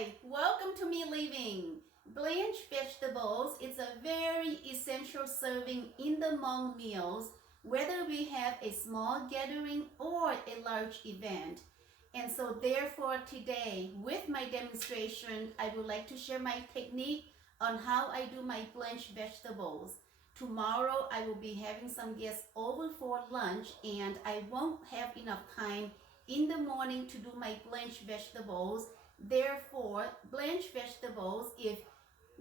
Hi, welcome to Me Living. Blanch vegetables is a very essential serving in the morning meals, whether we have a small gathering or a large event. And so therefore today, with my demonstration, I would like to share my technique on how I do my blanched vegetables. Tomorrow I will be having some guests over for lunch and I won't have enough time in the morning to do my blanched vegetables. Therefore, blanched vegetables, if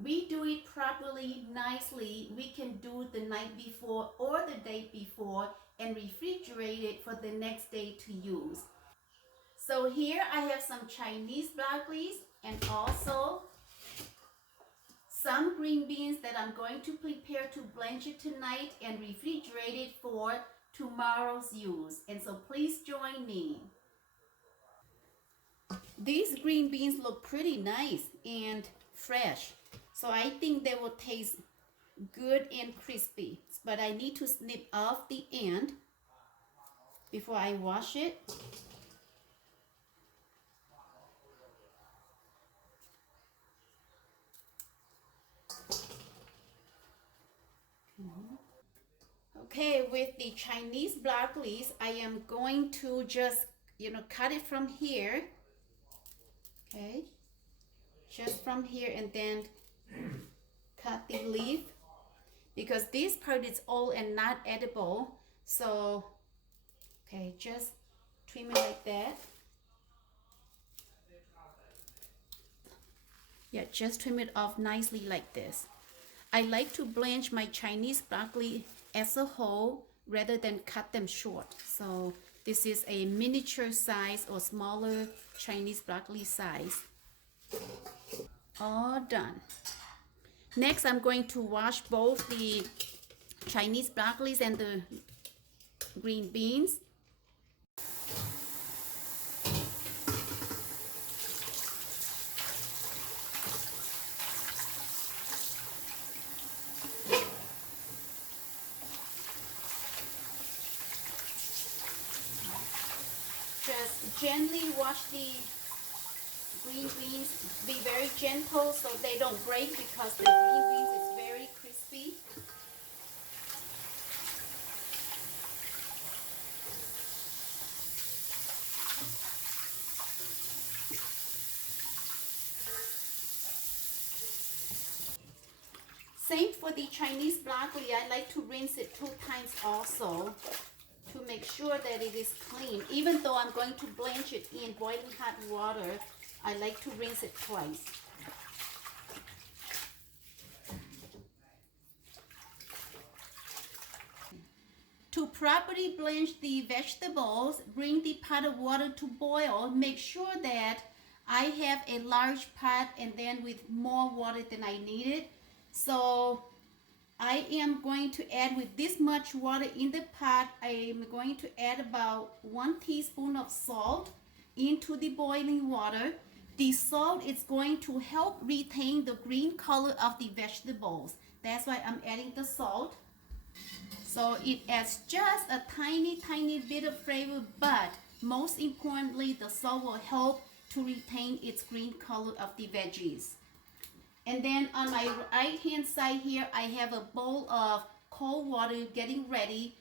we do it properly, nicely, we can do it the night before or the day before and refrigerate it for the next day to use. So here I have some Chinese broccoli and also some green beans that I'm going to prepare to blanch it tonight and refrigerate it for tomorrow's use. And so please join me. These green beans look pretty nice and fresh. So I think they will taste good and crispy. But I need to snip off the end before I wash it. Okay, with the Chinese broccoli, I am going to just, cut it from here. Okay, just from here and then cut the leaf because this part is all and not edible. So, okay, just trim it like that. Yeah, just trim it off nicely like this. I like to blanch my Chinese broccoli as a whole rather than cut them short. So this is a miniature size or smaller Chinese broccoli size. All done. Next, I'm going to wash both the Chinese broccoli and the green beans. Just gently wash the green beans. Be very gentle so they don't break because the green beans is very crispy. Same for the Chinese broccoli. I like to rinse it 2 times also to make sure that it is clean. Even though I'm going to blanch it in boiling hot water, I like to rinse it twice. To properly blanch the vegetables, bring the pot of water to boil. Make sure that I have a large pot and then with more water than I needed. So I am going to add with this much water in the pot, I am going to add about 1 teaspoon of salt into the boiling water. The salt is going to help retain the green color of the vegetables. That's why I'm adding the salt. So it adds just a tiny bit of flavor, but most importantly, the salt will help to retain its green color of the veggies. And then on my right hand side here, I have a bowl of cold water getting ready.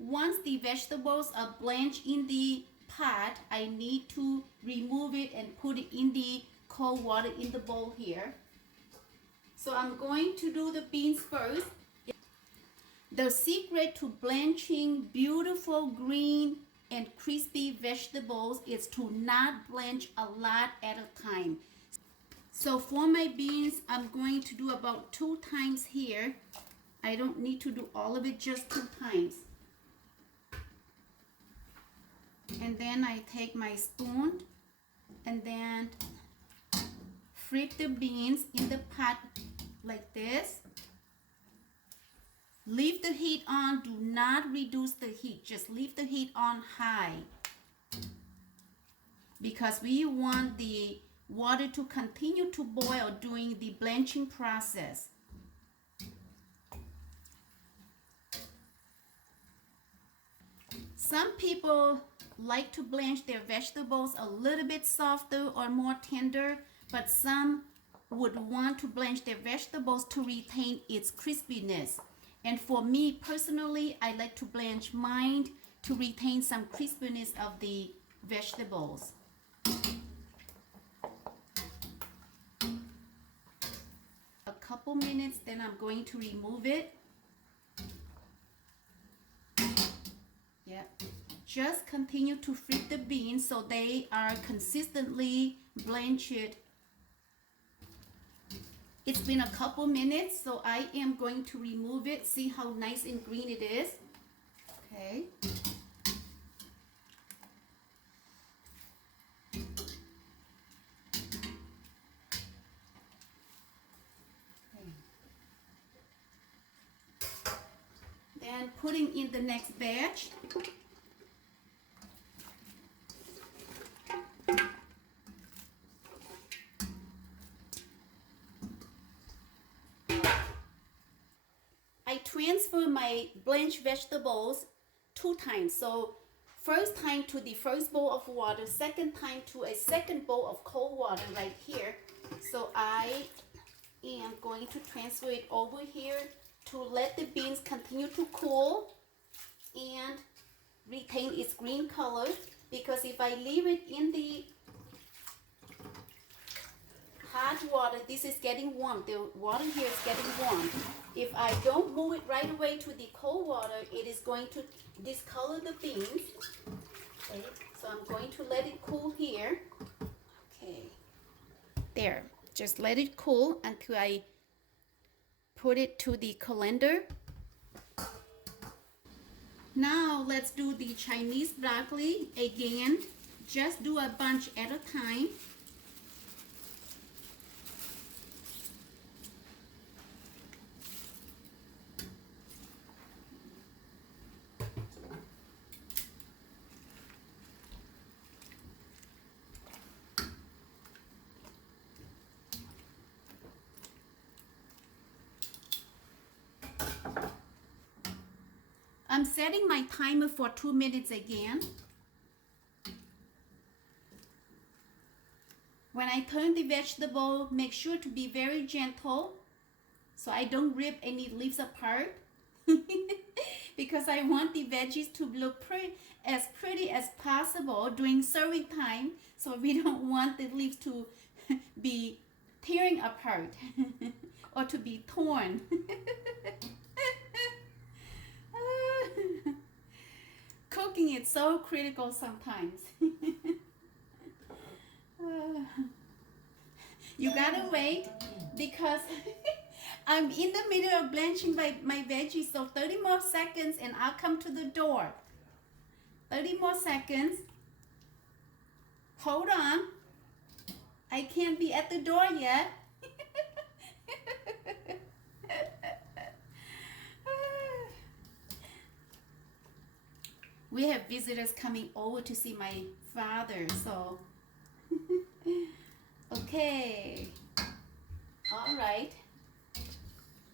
Once the vegetables are blanched in the pot, I need to remove it and put it in the cold water in the bowl here. So I'm going to do the beans first. The secret to blanching beautiful green and crispy vegetables is to not blanch a lot at a time. So for my beans, I'm going to do about 2 times here. I don't need to do all of it, just 2 times. And then I take my spoon and then flip the beans in the pot like this. Leave the heat on, do not reduce the heat, just leave the heat on high. Because we want the water to continue to boil during the blanching process. Some people like to blanch their vegetables a little bit softer or more tender, but some would want to blanch their vegetables to retain its crispiness. And for me personally, I like to blanch mine to retain some crispiness of the vegetables. A couple minutes, then I'm going to remove it. Yeah. Just continue to flip the beans so they are consistently blanched. It's been a couple minutes, so I am going to remove it. See how nice and green it is. Okay. Then putting in the next batch. I transfer my blanched vegetables 2 times. So first time to the first bowl of water, second time to a second bowl of cold water right here. So I am going to transfer it over here to let the beans continue to cool and retain its green color, because if I leave it in the hot water, this is getting warm. The water here is getting warm. If I don't move it right away to the cold water, it is going to discolor the beans. Okay, so I'm going to let it cool here. Okay, there. Just let it cool until I put it to the colander. Now let's do the Chinese broccoli again. Just do a bunch at a time. I'm setting my timer for 2 minutes again. When I turn the vegetable, make sure to be very gentle so I don't rip any leaves apart. Because I want the veggies to look pretty as possible during serving time, so we don't want the leaves to be tearing apart or to be torn. Cooking is so critical sometimes. You gotta wait because I'm in the middle of blanching my veggies, so 30 more seconds and I'll come to the door. 30 more seconds. Hold on. I can't be at the door yet. We have visitors coming over to see my father, so okay. All right.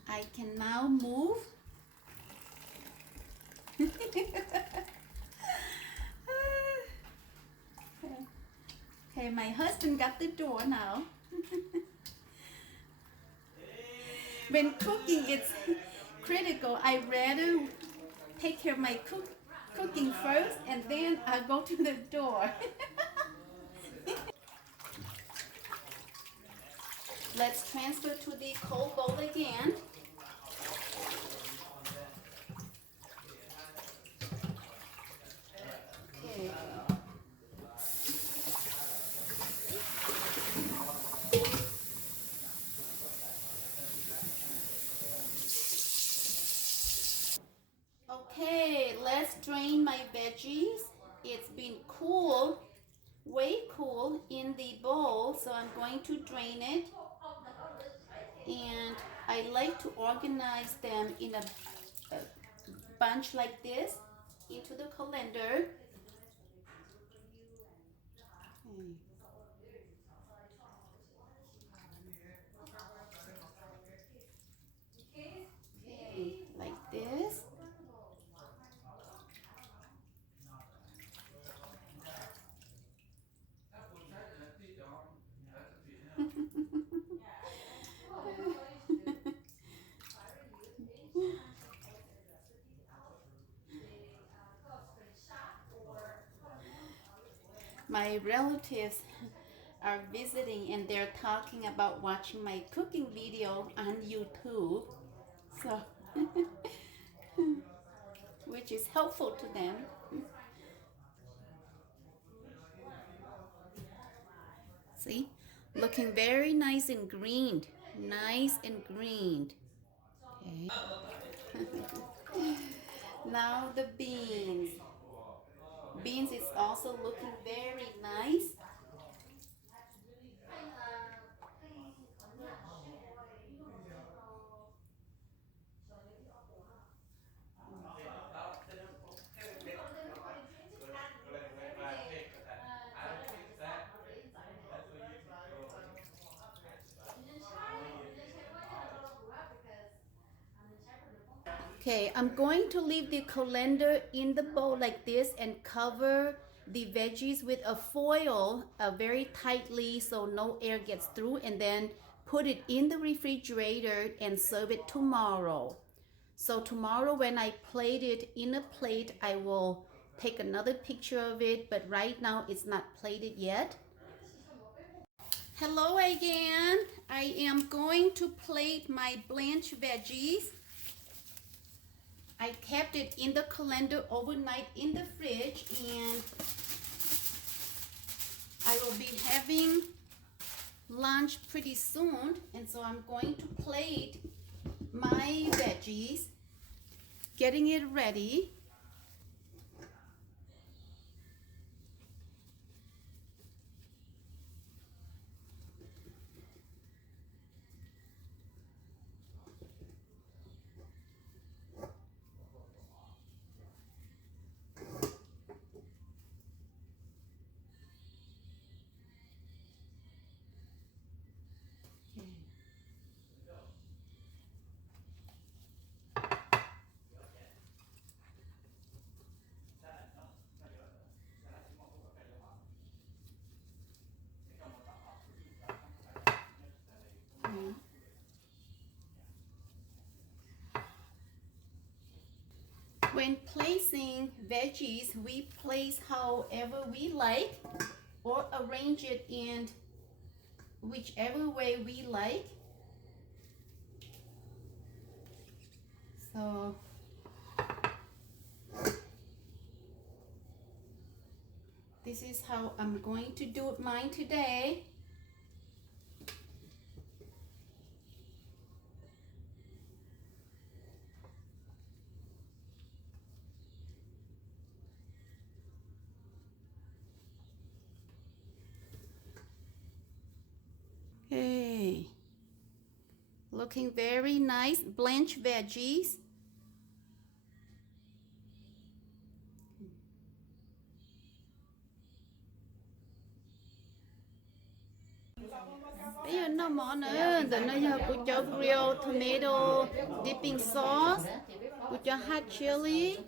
I can now move. Okay, my husband got the door now. When cooking, it's critical. I rather take care of my cooking first and then I'll go to the door. Let's transfer to the cold bowl again. Okay. Okay, let's drain my veggies. It's been cool, way cool in the bowl, so I'm going to drain it. And I like to organize them in a bunch like this into the colander. Okay, like this. my relatives are visiting and they're talking about watching my cooking video on YouTube. So, which is helpful to them. See, looking very nice and greened. Nice and greened. Okay. Now the beans. Beans is also looking very nice. Okay, I'm going to leave the colander in the bowl like this and cover the veggies with a foil very tightly so no air gets through, and then put it in the refrigerator and serve it tomorrow. So tomorrow when I plate it in a plate, I will take another picture of it, but right now it's not plated yet. Hello again. I am going to plate my Blanch veggies. I kept it in the colander overnight in the fridge, and I will be having lunch pretty soon, and so I'm going to plate my veggies, getting it ready. When placing veggies, we place however we like or arrange it in whichever way we like. So this is how I'm going to do mine today. Okay, looking very nice. Blanch veggies. Bây giờ nó món nữa, rồi nó giờ cô cho grilled tomato dipping sauce, cô cho hot chili,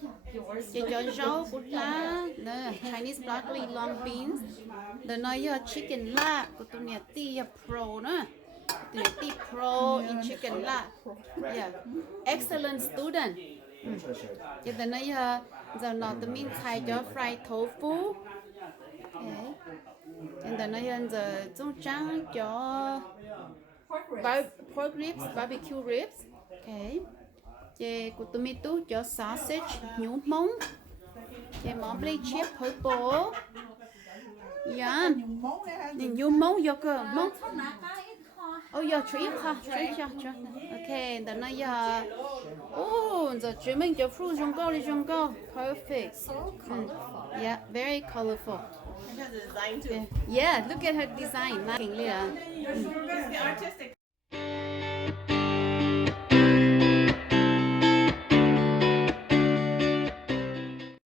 cho rau cô lá, nè Chinese broccoli long beans, rồi nó giờ chicken lạ, cô tụi này ti pro nữa, tụi này ti pro in chicken lạ, yeah, excellent student. Cho tụi nó giờ nó tụi mình khai cho fried tofu. Okay. And then I giờ trong trắng cho pork ribs, barbecue ribs. Okay. Chè của tụi mình tu cho sausage nhúng mông. Chè món blade chip purple. Yeah. Nhúng mông vô cơ mông. Oh, giờ trip ha, trip cho. Okay. Then I oh, giờ chúng mình cho fruit trong go. Perfect. Yeah, very colorful. It has a design too. Yeah, look at her design. It's the artistic